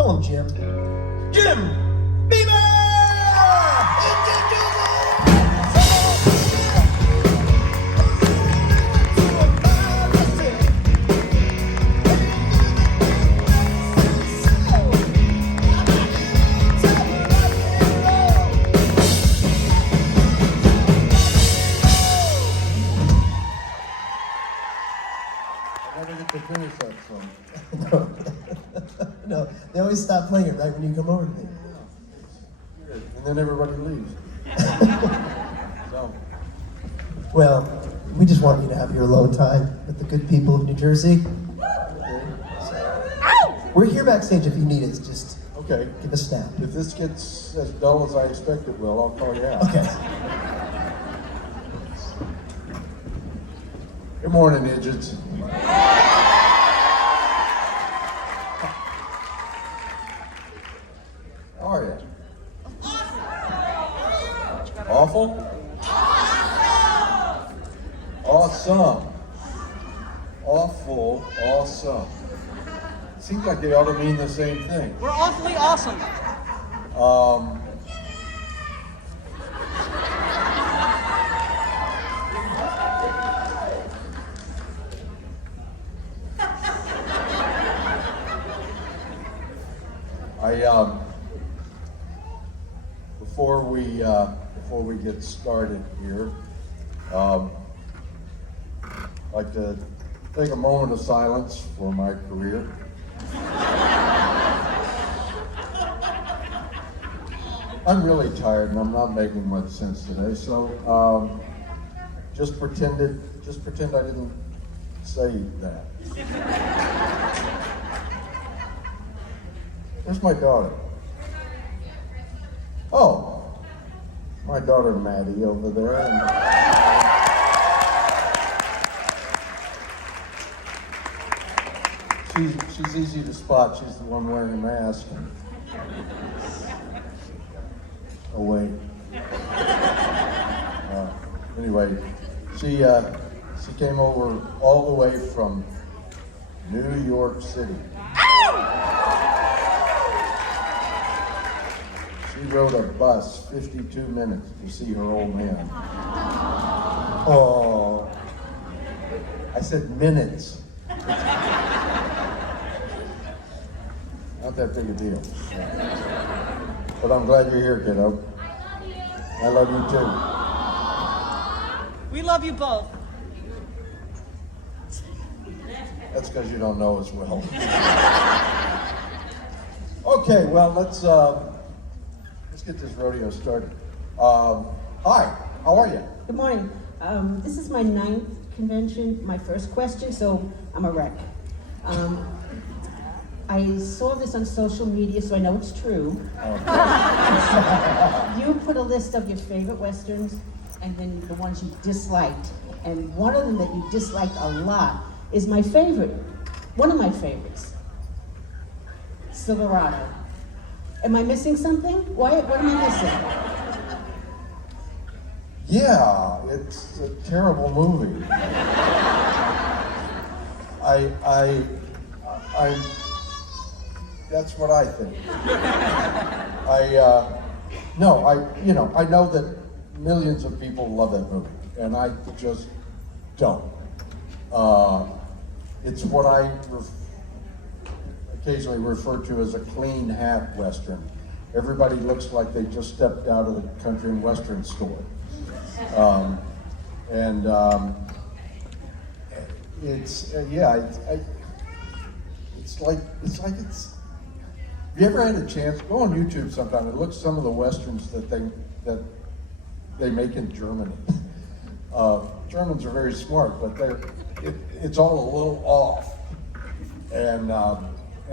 Call him Jim. Jim! Beaver! To finish that song. No, they always stop playing it right when you come over to me. And then everybody leaves. So, Well, we just want you to have your alone time with the good people of New Jersey. We're here backstage if you need us. Just okay. give us a snap. If this gets as dull as I expect it will, I'll call you out. Okay. Good morning, idiots. How are you? Awful? Awesome. Awful, awesome. Seems like they ought to mean the same thing. We're awfully awesome. Before we get started here, I'd like to take a moment of silence for my career. I'm really tired and I'm not making much sense today, so just pretend I didn't say that. Where's my daughter? Oh, my daughter Maddie over there. She's easy to spot. She's the one wearing a mask. Oh wait. Anyway, she came over all the way from New York City. She rode a bus 52 minutes to see her old man. Oh, I said minutes. Not that big a deal. But I'm glad you're here, kiddo. I love you too. We love you both. That's because you don't know as well. Okay, well, let's get this rodeo started. Hi, how are you? Good morning. This is my 9th convention, my first question, so I'm a wreck. I saw this on social media, so I know it's true. You put a list of your favorite Westerns and then the ones you disliked. And one of them that you disliked a lot is my favorite, one of my favorites, Silverado. Am I missing something? What am I missing? Yeah, it's a terrible movie. That's what I think. I know that millions of people love that movie, and I just don't. It's what I occasionally refer to as a clean hat Western. Everybody looks like they just stepped out of the country and Western store. Have you ever had a chance, go on YouTube sometime and look some of the Westerns that they make in Germany. Germans are very smart, but it's all a little off. And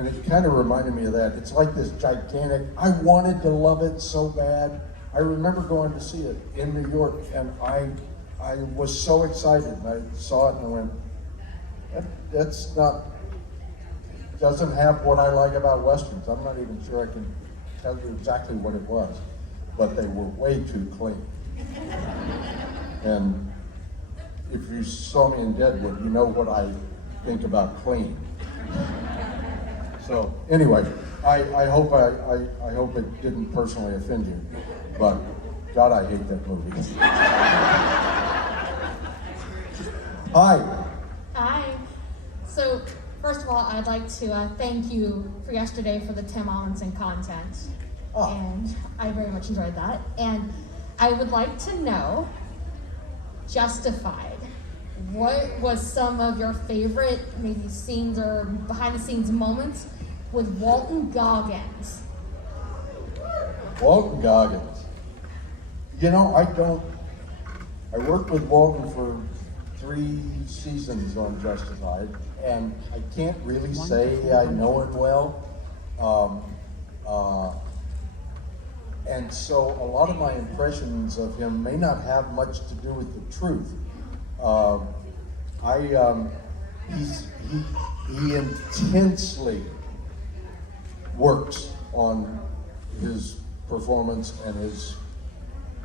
it kind of reminded me of that. It's like this gigantic, I wanted to love it so bad. I remember going to see it in New York, and I was so excited. And I saw it and I went, that's not, doesn't have what I like about Westerns. I'm not even sure I can tell you exactly what it was, but they were way too clean. And if you saw me in Deadwood, you know what I think about clean. So anyway, I hope it didn't personally offend you, but God, I hate that movie. Hi. Hi. So, first of all, I'd like to thank you for yesterday for the Tim Allenson content. Oh. And I very much enjoyed that. And I would like to know, Justified, what was some of your favorite maybe scenes or behind the scenes moments with Walton Goggins? Walton Goggins. You know, I worked with Walton for 3 seasons on Justified, and I can't really say I know him well. And so a lot of my impressions of him may not have much to do with the truth. He intensely works on his performance and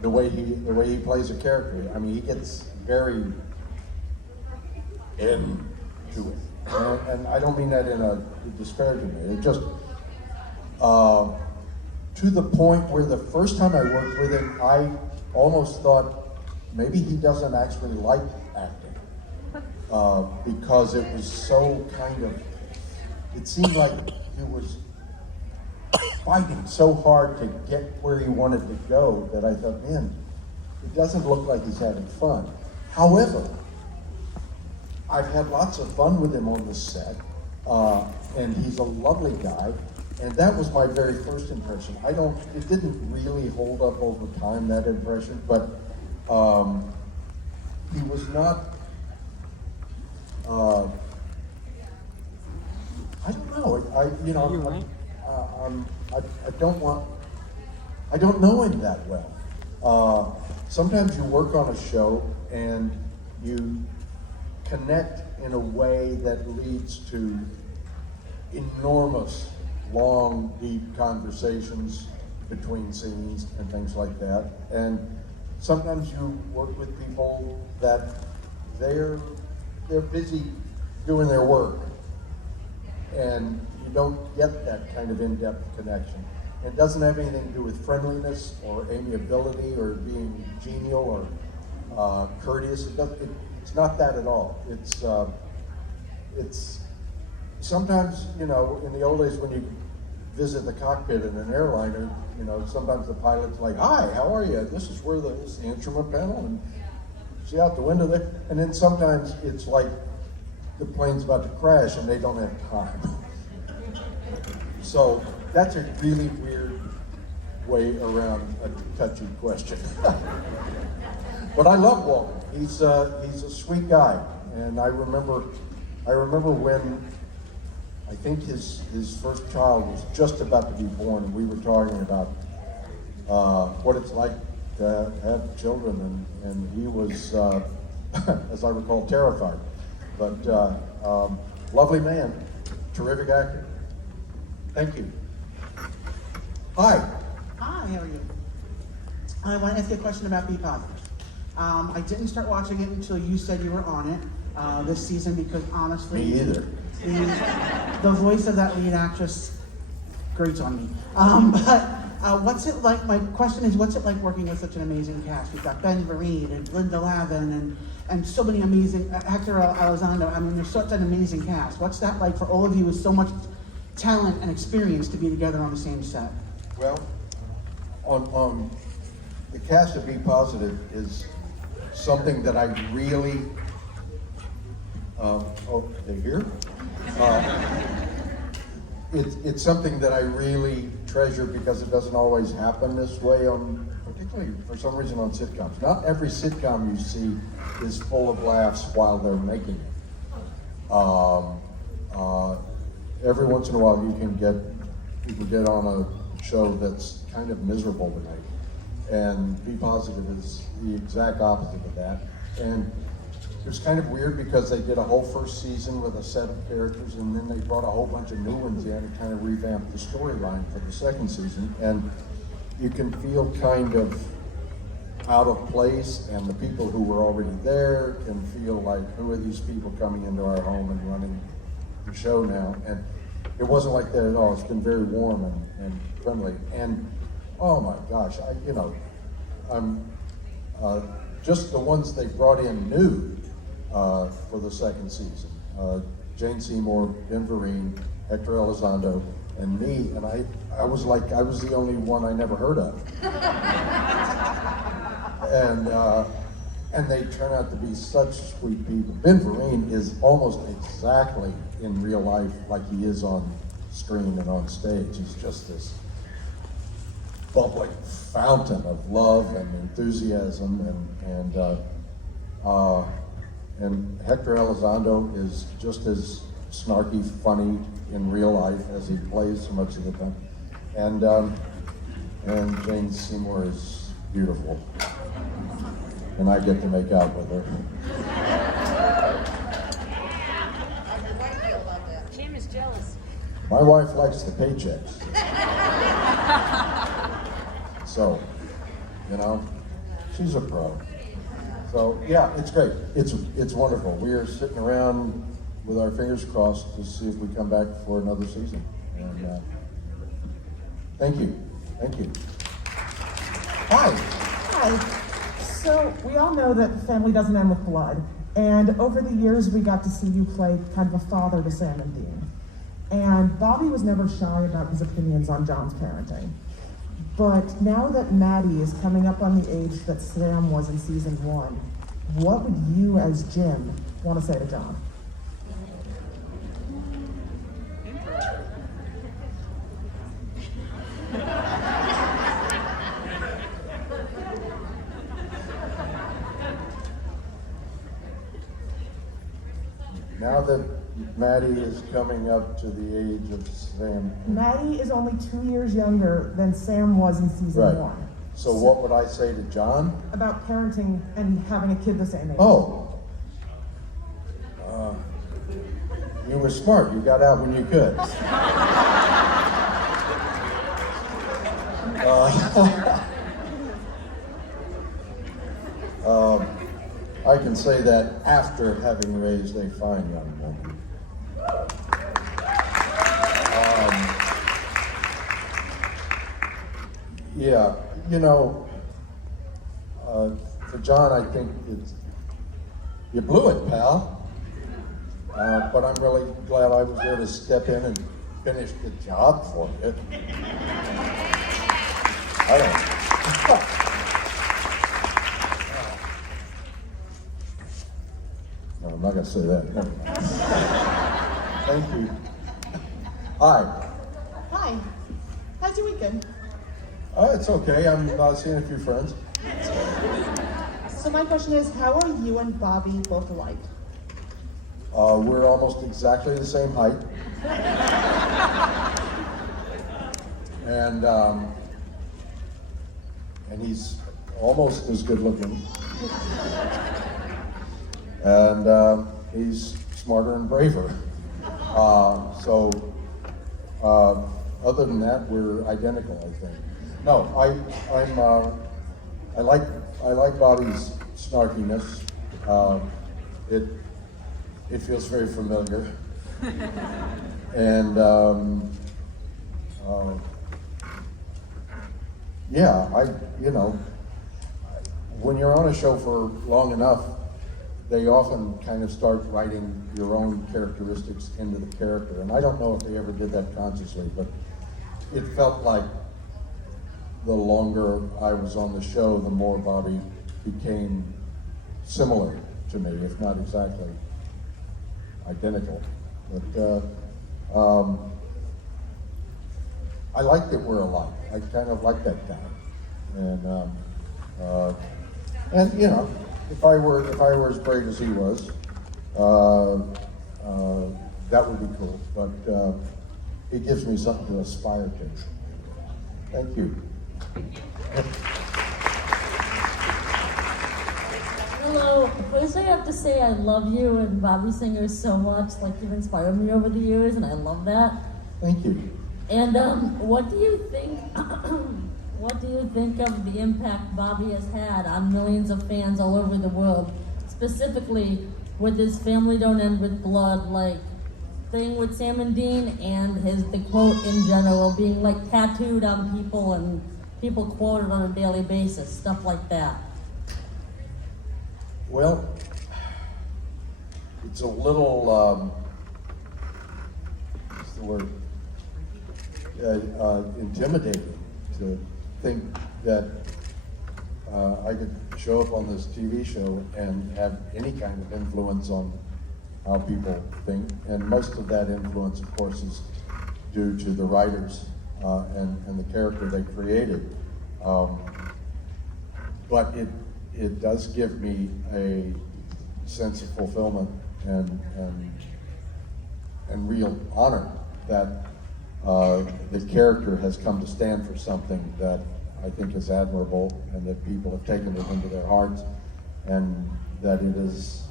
the way he plays a character. I mean, he gets very into it, and I don't mean that in a disparaging way. It just to the point where the first time I worked with him, I almost thought maybe he doesn't actually like acting because it was so kind of. It seemed like he was fighting so hard to get where he wanted to go that I thought, man, it doesn't look like he's having fun. However, I've had lots of fun with him on the set, and he's a lovely guy, and that was my very first impression. It didn't really hold up over time, that impression, but he was not, I don't know, I don't know him that well. Sometimes you work on a show and you connect in a way that leads to enormous, long, deep conversations between scenes and things like that. And sometimes you work with people that they're busy doing their work, and you don't get that kind of in-depth connection. It doesn't have anything to do with friendliness or amiability or being genial or courteous. It's not that at all. It's sometimes, you know, in the old days when you visit the cockpit in an airliner, you know, sometimes the pilot's like, "Hi, how are you? This is where this is the instrument panel, and see out the window there." And then sometimes it's like the plane's about to crash and they don't have time. So that's a really weird way around a touchy question. But I love Walton. He's a sweet guy, and I remember when I think his first child was just about to be born, and we were talking about what it's like to have children, and he was, as I recall, terrified. But lovely man, terrific actor. Thank you. Hi. Hi, how are you? I want to ask you a question about Be Positive. I didn't start watching it until you said you were on it this season because honestly... Me either. The voice of that lead actress grates on me. But what's it like, my question is, what's it like working with such an amazing cast? We've got Ben Vereen and Linda Lavin and so many amazing, Hector Elizondo. I mean, there's such an amazing cast. What's that like for all of you with so much talent and experience to be together on the same set? Well, on the cast of Be Positive is something that I really, they're here? It's something that I really treasure because it doesn't always happen this way particularly for some reason on sitcoms. Not every sitcom you see is full of laughs while they're making it. Every once in a while you can get on a show that's kind of miserable to make. And Be Positive is the exact opposite of that. And it was kind of weird because they did a whole first season with a set of characters, and then they brought a whole bunch of new ones in and kind of revamped the storyline for the second season. And you can feel kind of out of place, and the people who were already there can feel like, who are these people coming into our home and running the show now? And it wasn't like that at all. It's been very warm and friendly. And oh my gosh, I'm just the ones they brought in new for the second season. Jane Seymour, Ben Vereen, Hector Elizondo, and me. And I was the only one I never heard of. And they turn out to be such sweet people. Ben Vereen is almost exactly in real life like he is on screen and on stage. He's just this bubbling fountain of love and enthusiasm, and Hector Elizondo is just as snarky, funny in real life as he plays so much of the time, and Jane Seymour is beautiful, and I get to make out with her. Kim is jealous. My wife likes the paychecks. So, she's a pro. So yeah, it's great. It's wonderful. We are sitting around with our fingers crossed to see if we come back for another season. And thank you. Hi. So we all know that family doesn't end with blood, and over the years we got to see you play kind of a father to Sam and Dean. And Bobby was never shy about his opinions on John's parenting. But now that Maddie is coming up on the age that Sam was in season 1, what would you as Jim want to say to John? Now that Maddie is coming up to the age of Sam. Maddie is only 2 years younger than Sam was in season Right. 1. So what would I say to John? About parenting and having a kid the same age. Oh. You were smart. You got out when you could. I can say that after having raised a fine young woman. Yeah, for John, I think you blew it, pal. But I'm really glad I was there to step in and finish the job for you. I don't. No, I'm not going to say that. Never mind. Thank you. Hi. Hi. How's your weekend? It's okay. I'm seeing a few friends. So my question is, how are you and Bobby both alike? We're almost exactly the same height. And he's almost as good looking. And he's smarter and braver. Other than that, we're identical, I think. No, I like Bobby's snarkiness. It feels very familiar. And when you're on a show for long enough, they often kind of start writing your own characteristics into the character. And I don't know if they ever did that consciously, but it felt like the longer I was on the show, the more Bobby became similar to me, if not exactly identical. But I like that we're alike. I kind of like that guy. And if I were as brave as he was, that would be cool. But he gives me something to aspire to. Thank you. Hello. First, I have to say I love you and Bobby Singer so much. Like, you've inspired me over the years, and I love that. Thank you. And what do you think? What do you think of the impact Bobby has had on millions of fans all over the world, specifically with his "Family Don't End with Blood"? Like, thing with Sam and Dean and the quote in general being like tattooed on people and people quoted on a daily basis, stuff like that? Well, it's a little, what's the word? Intimidating to think that I could show up on this TV show and have any kind of influence on how people think. And most of that influence, of course, is due to the writers and the character they created. But it does give me a sense of fulfillment and real honor that the character has come to stand for something that I think is admirable and that people have taken it into their hearts and that it has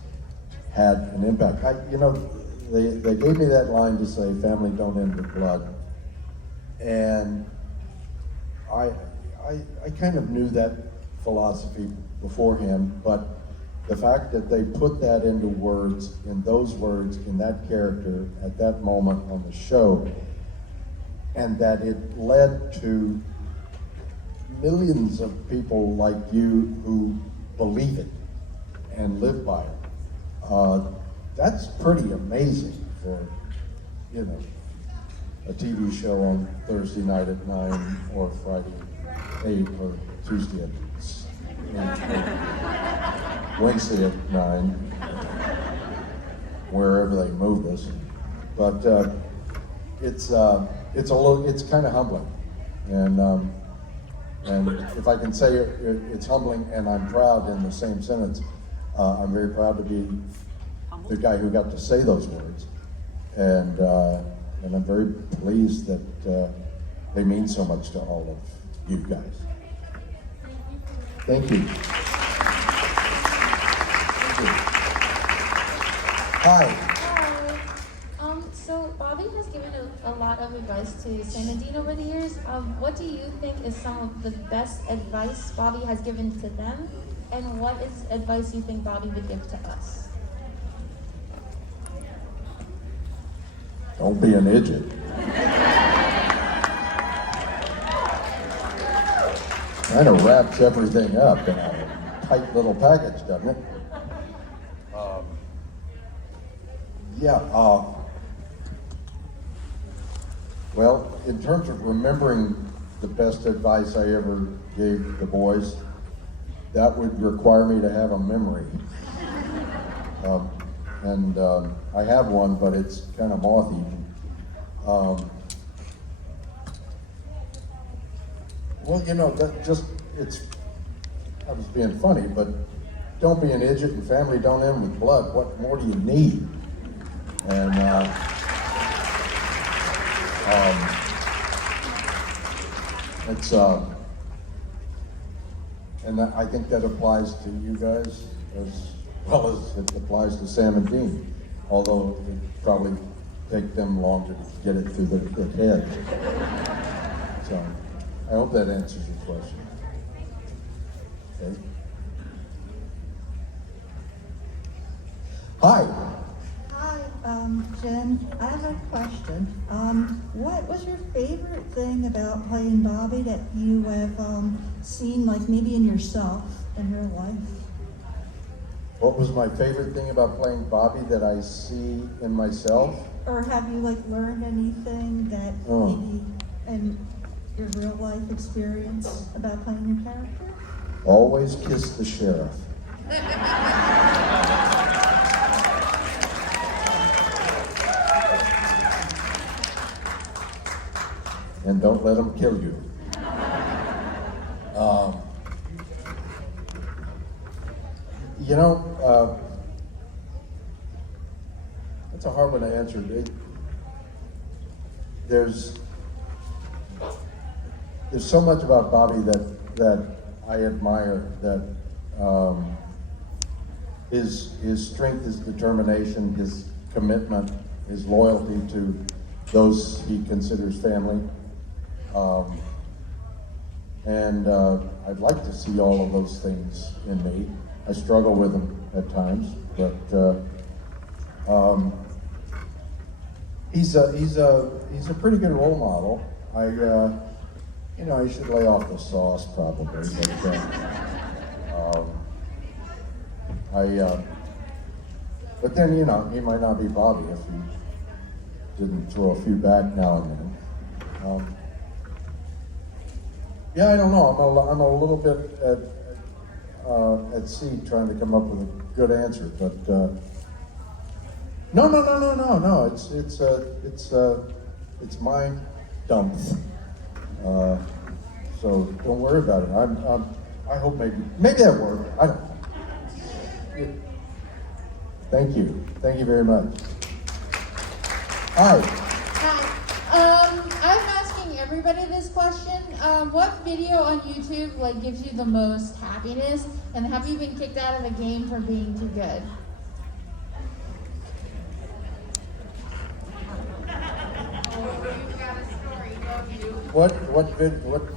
had an impact. They gave me that line to say, family don't end with blood. And I kind of knew that philosophy beforehand, but the fact that they put that into words, in those words, in that character, at that moment on the show, and that it led to millions of people like you who believe it and live by it. That's pretty amazing for, a TV show on Thursday night at 9 or Friday 8 or Tuesday at 8 or Wednesday at 9, wherever they move this. But it's kind of humbling, and if I can say it's humbling and I'm proud in the same sentence, I'm very proud to be the guy who got to say those words, and I'm very pleased that they mean so much to all of you guys. Thank you. Hi. Hi. So Bobby has given a lot of advice to Sam and Dean over the years. What do you think is some of the best advice Bobby has given to them? And what is advice you think Bobby would give to us? Don't be an idiot. Kind of wraps everything up in a tight little package, doesn't it? Well, in terms of remembering the best advice I ever gave the boys, that would require me to have a memory. I have one, but it's kind of moth-eaten. I was being funny, but don't be an idiot and family don't end with blood. What more do you need? And I think that applies to you guys as well as it applies to Sam and Dean, although it would probably take them longer to get it through their heads. So I hope that answers your question. Okay. Hi. Hi, Jen. I have a question. What was your favorite thing about playing Bobby that you have seen, like maybe in yourself in real life? What was my favorite thing about playing Bobby that I see in myself? Or have you like learned anything that maybe in your real life experience about playing your character? Always kiss the sheriff. And don't let him kill you. That's a hard one to answer. There's so much about Bobby that I admire. That his strength, his determination, his commitment, his loyalty to those he considers family. I'd like to see all of those things in me. I struggle with them at times, but he's a pretty good role model. You know, he should lay off the sauce probably, but then, you know, he might not be Bobby if he didn't throw a few back now and then. Yeah, I don't know. I'm a little bit at sea trying to come up with a good answer, but no. It's my dump. So don't worry about it. I hope maybe that worked. I don't know. Thank you very much. Hi. Hi. I'm asking everybody this question. What video on YouTube like gives you the most happiness? And have you been kicked out of a game for being too good? What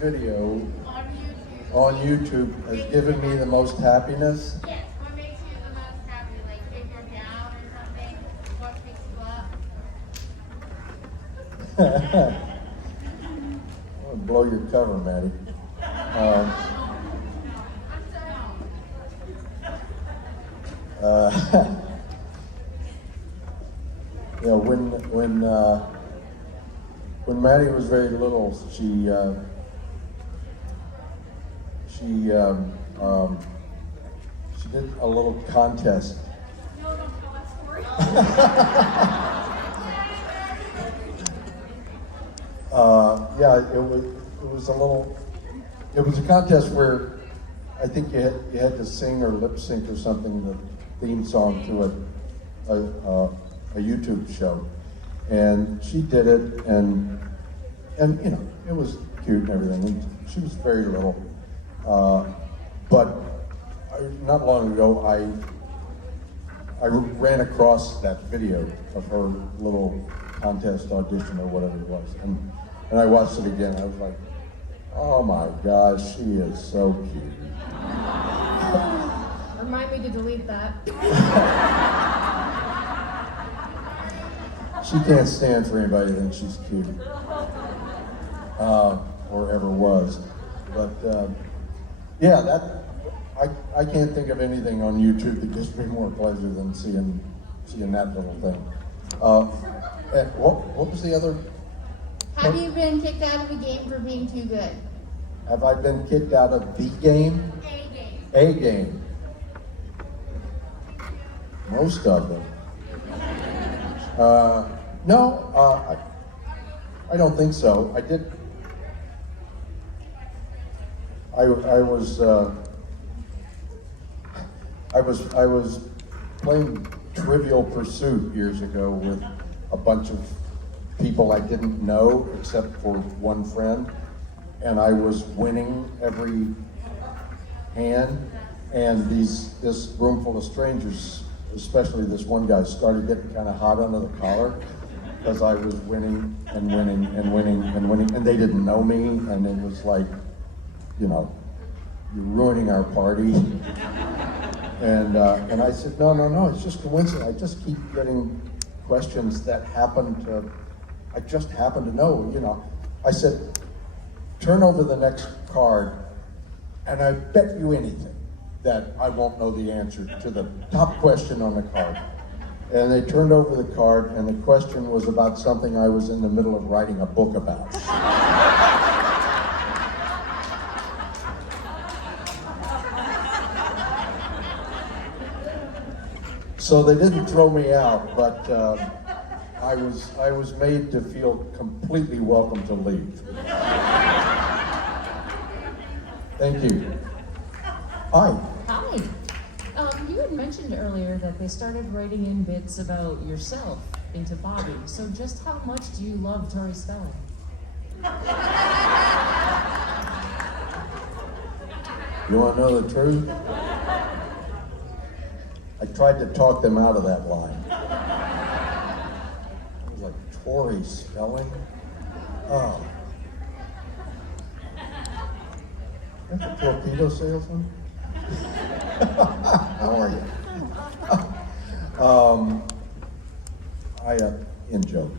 video on YouTube has given me the most happiness? Yes. What makes you the most happy? Like if you're down or something, what picks you up? I'm gonna blow your cover, Maddie. You know, when Maddie was very little, she did a little contest. No, don't tell that story. Yeah, it was a contest where I think you had to sing or lip sync or something, the theme song to a YouTube show. And she did it, and you know, it was cute and everything. And she was very little, but not long ago, I ran across that video of her little contest audition or whatever it was, and I watched it again. I was like, oh my gosh, she is so cute. Remind me to delete that. She can't stand for anybody that thinks she's cute, or ever was. But yeah, I can't think of anything on YouTube that gives me more pleasure than seeing that little thing. And what was the other? Have you been kicked out of a game for being too good? Have I been kicked out of the game? A game. A game. Most of them. No, I don't think so. I did. I was playing Trivial Pursuit years ago with a bunch of people I didn't know except for one friend, and I was winning every hand, and this room full of strangers, especially this one guy, started getting kind of hot under the collar because I was winning and winning and winning and winning, and they didn't know me, and it was like, you know, you're ruining our party. And I said, no, it's just coincidence. I just keep getting questions that I just happen to know, you know. I said, turn over the next card, and I bet you anything that I won't know the answer to the top question on the card. And they turned over the card, and the question was about something I was in the middle of writing a book about. So they didn't throw me out, but I was made to feel completely welcome to leave. Thank you. Hi. Hi. You had mentioned earlier that they started writing in bits about yourself into Bobby. So just how much do you love Tori Spelling? You want to know the truth? I tried to talk them out of that line. I was like, Tori Spelling? Oh. That's a torpedo salesman? How are you? In joke.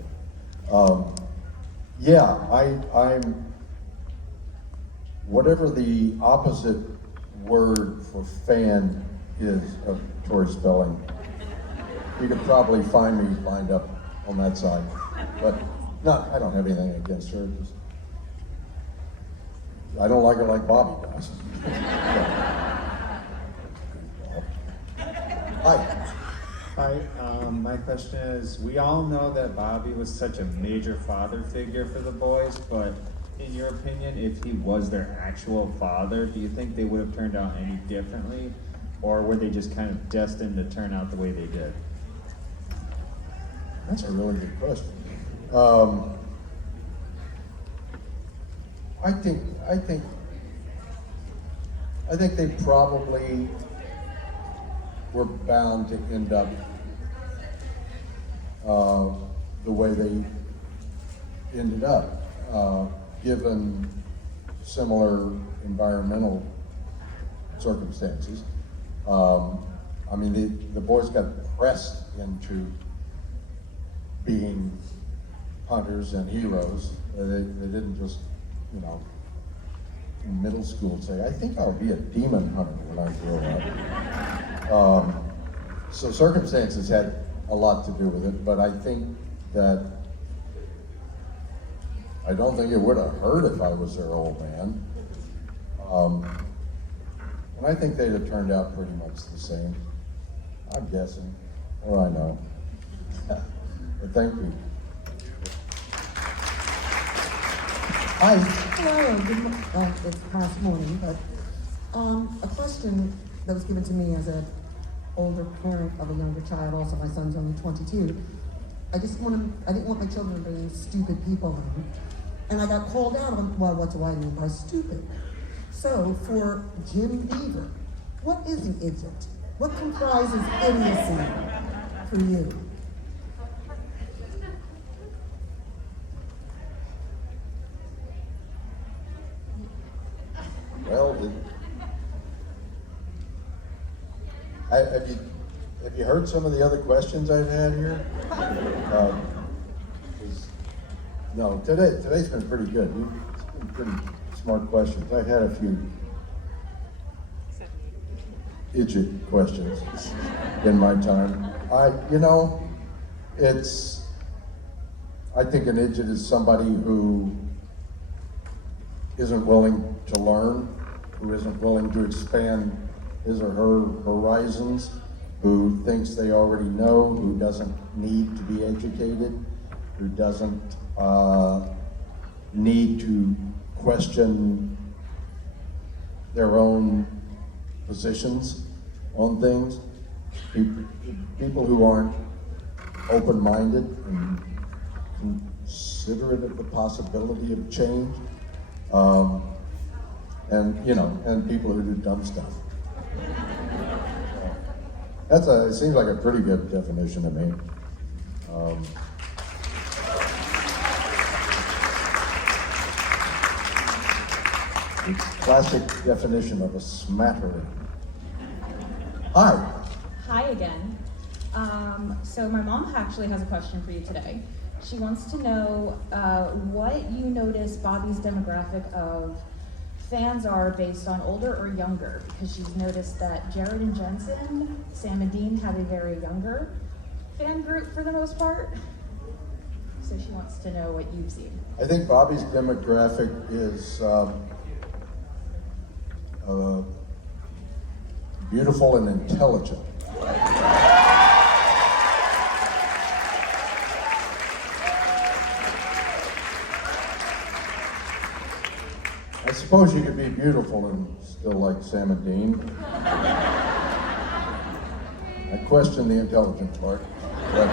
Yeah, I'm, whatever the opposite word for fan is of Tori spelling, you could probably find me lined up on that side. But no, I don't have anything against her. Just, I don't like her like Bobby does. Hi. Hi, my question is, we all know that Bobby was such a major father figure for the boys, but in your opinion, if he was their actual father, do you think they would have turned out any differently? Or were they just kind of destined to turn out the way they did? That's a really good question. I think they probably were bound to end up the way they ended up, given similar environmental circumstances. I mean, the boys got pressed into being hunters and heroes. They didn't just, you know, in middle school say, I think I'll be a demon hunter when I grow up. So circumstances had a lot to do with it, but I think that, I don't think it would have hurt if I was their old man. And I think they'd have turned out pretty much the same. I'm guessing, or I know. But thank you. Hi. Hello, it's past morning, but a question that was given to me as an older parent of a younger child, also my son's only 22. I didn't want my children to bring stupid people home. And I got called out on, well, what do I mean by stupid? So for Jim Beaver, what is an idiot? What comprises idiocy for you? Well, have you heard some of the other questions I've had here? No, today's been pretty good. It's been pretty smart questions. I've had a few idiot questions in my time. I think an idiot is somebody who isn't willing to learn, who isn't willing to expand his or her horizons, who thinks they already know, who doesn't need to be educated, who doesn't need to question their own positions on things. People who aren't open-minded and considerate of the possibility of change. And people who do dumb stuff. It seems like a pretty good definition to me. It's classic definition of a smattering. Hi. Hi again. So my mom actually has a question for you today. She wants to know what you notice Bobby's demographic of fans are based on older or younger, because she's noticed that Jared and Jensen, Sam and Dean have a very younger fan group for the most part. So she wants to know what you've seen. I think Bobby's demographic is beautiful and intelligent. I suppose you could be beautiful and still like Sam and Dean. I question the intelligent part, but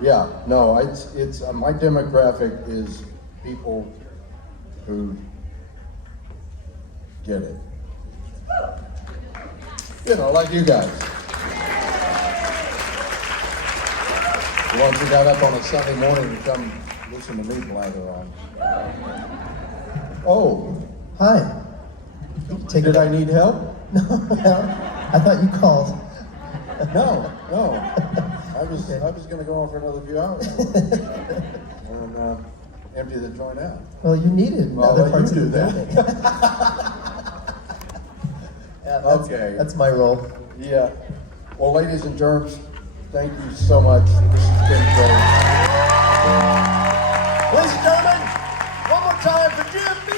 yeah, no, it's my demographic is people who get it. You know, like you guys. The ones who got up on a Sunday morning to come listen to me blather on. Oh, Hi. did I need help? No, I thought you called. No. I was gonna go on for another few hours. And empty the joint out. Well, you need it in Well, other let parts you of do the that. building. Yeah, that's, Okay. That's my role. Yeah. Well, ladies and germs, thank you so much. This has been great. Ladies and gentlemen, one more time for Jim.